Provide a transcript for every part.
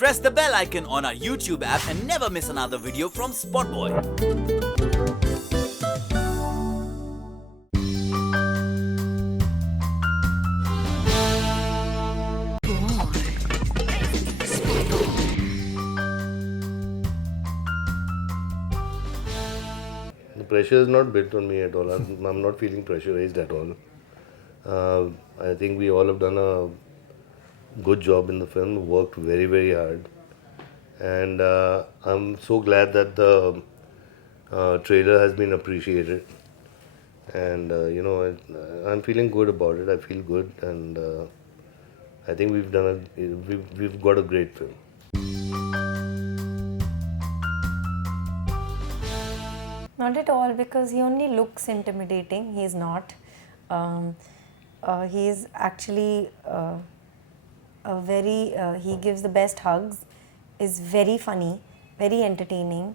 Press the bell icon on our YouTube app and never miss another video from SpotboyE. The pressure is not built on me at all. I'm not feeling pressurized at all. I think we all have done a good job in the film, worked very, very hard. And I'm so glad that the trailer has been appreciated. And, I'm feeling good about it. I feel good. And I think we've got a great film. Not at all, because he only looks intimidating. He's not. He's actually he gives the best hugs, is very funny, very entertaining.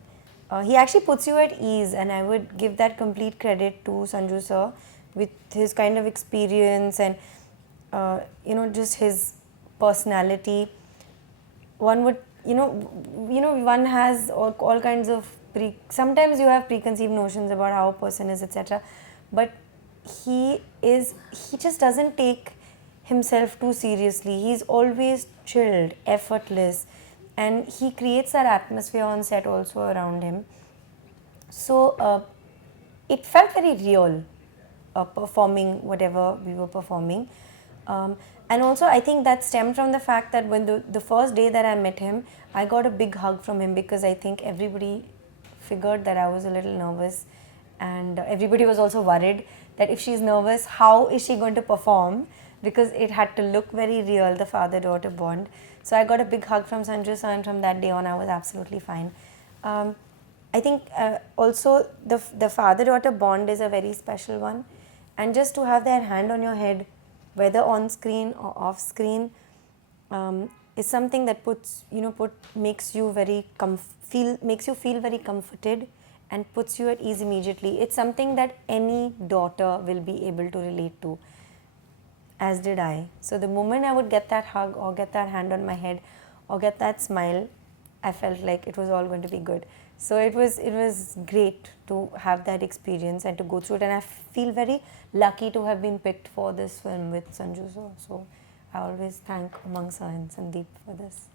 He actually puts you at ease, and I would give that complete credit to Sanju sir with his kind of experience and just his personality. One would, one has all kinds of sometimes you have preconceived notions about how a person is, etc. But he just doesn't take himself too seriously. He's always chilled, effortless, and he creates that atmosphere on set also around him. So it felt very real, performing whatever we were performing. And also I think that stemmed from the fact that when the first day that I met him, I got a big hug from him, because I think everybody figured that I was a little nervous, and everybody was also worried that if she's nervous, how is she going to perform, because it had to look very real, the father-daughter bond. So I got a big hug from Sanju sir, and from that day on I was absolutely fine. I think also the father-daughter bond is a very special one, and just to have their hand on your head, whether on screen or off screen, is something that makes you feel very comforted and puts you at ease immediately. It's something that any daughter will be able to relate to, as did I. So the moment I would get that hug or get that hand on my head or get that smile, I felt like it was all going to be good. So it was great to have that experience and to go through it, and I feel very lucky to have been picked for this film with Sanju sir. So I always thank Omung sir and Sandeep for this.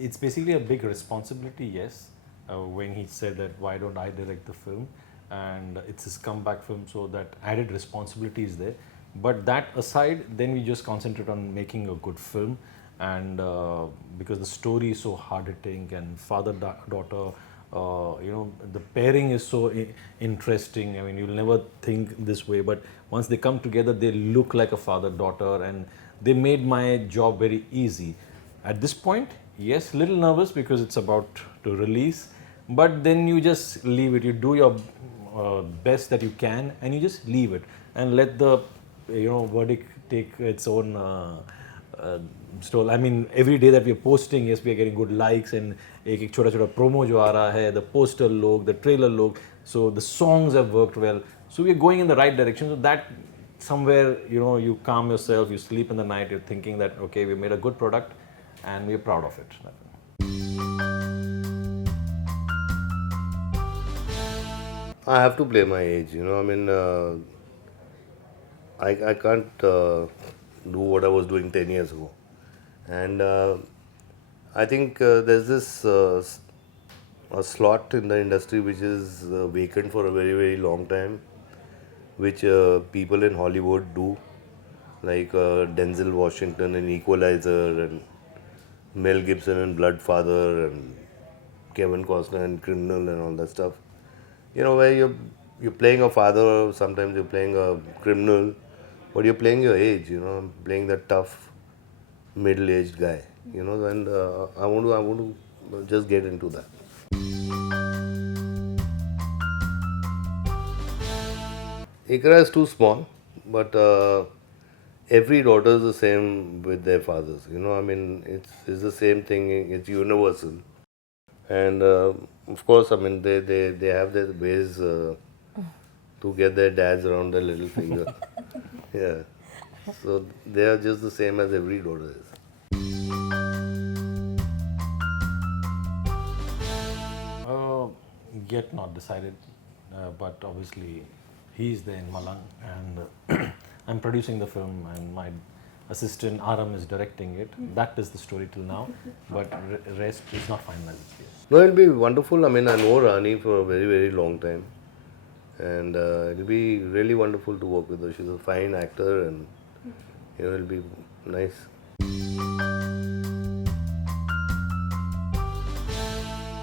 It's basically a big responsibility, yes. When he said that, why don't I direct the film? And it's his comeback film, so that added responsibility is there. But that aside, then we just concentrate on making a good film. And because the story is so hard-hitting and father-daughter, the pairing is so interesting. I mean, you'll never think this way, but once they come together, they look like a father-daughter, and they made my job very easy. At this point, yes, little nervous because it's about to release, but then you just leave it. You do your best that you can, and you just leave it and let the verdict take its own stole. I mean, every day that we are posting, yes, we are getting good likes, and एक छोटा promo जो आ रहा है, the poster look, the trailer look, so the songs have worked well. So we are going in the right direction. So that somewhere, you calm yourself, you sleep in the night, you're thinking that, okay, we made a good product and we're proud of it. I have to play my age, I can't do what I was doing 10 years ago. And I think there's this a slot in the industry which is vacant for a very, very long time, which people in Hollywood do, like Denzel Washington in Equalizer, and Mel Gibson in Bloodfather, and Kevin Costner in Criminal, and all that stuff. Where you're playing a father, sometimes you're playing a criminal, but you're playing your age, playing that tough, middle-aged guy, and I want to just get into that. Ikra is too small, but every daughter is the same with their fathers. It's the same thing. It's universal, and of course, they have their ways to get their dads around their little finger. Yeah. So they are just the same as every daughter is. Yet not decided, but obviously he's there in Malang, and I'm producing the film, and my assistant Aram is directing it. That is the story till now, but rest is not finalized yet. No, it'll be wonderful. I mean, I know Rani for a very, very long time. And it'll be really wonderful to work with her. She's a fine actor and it'll be nice.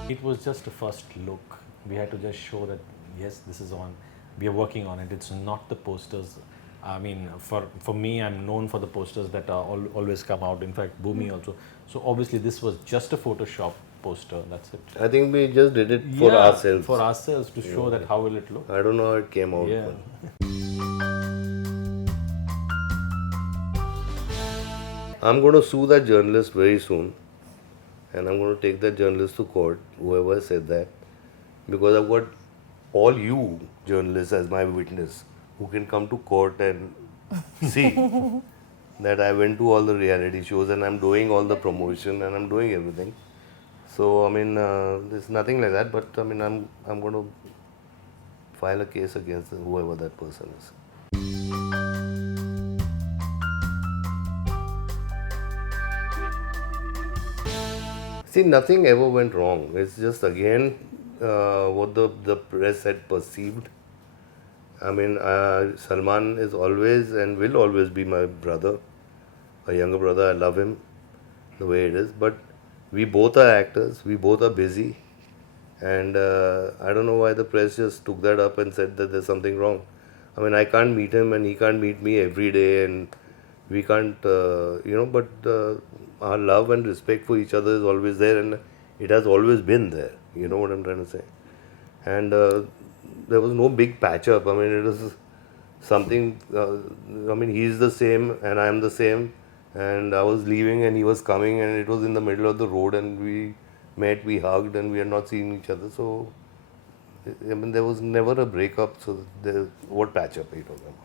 It was just a first look. We had to just show that, yes, this is on. We are working on it. It's not the posters. I mean, for me, I'm known for the posters that are always come out. In fact, Bhoomi also. So obviously, this was just a Photoshop poster. That's it. I think we just did it for ourselves. For ourselves to show that how will it look. I don't know how it came out. Yeah. I'm going to sue that journalist very soon. And I'm going to take that journalist to court, whoever said that. Because I've got all you journalists as my witness who can come to court and see that I went to all the reality shows and I'm doing all the promotion and I'm doing everything. So, I mean, there's nothing like that, but I mean, I'm going to file a case against whoever that person is. See, nothing ever went wrong. It's just again what the press had perceived. I mean, Salman is always and will always be my brother, a younger brother. I love him the way it is. But we both are actors. We both are busy. And I don't know why the press just took that up and said that there's something wrong. I mean, I can't meet him and he can't meet me every day. And we can't, but our love and respect for each other is always there. And it has always been there. You know what I'm trying to say? And there was no big patch up. I mean, it was something, he's the same and I'm the same. And I was leaving and he was coming and it was in the middle of the road and we met, we hugged and we had not seen each other. So, I mean, there was never a breakup. So, what patch up are you talking about?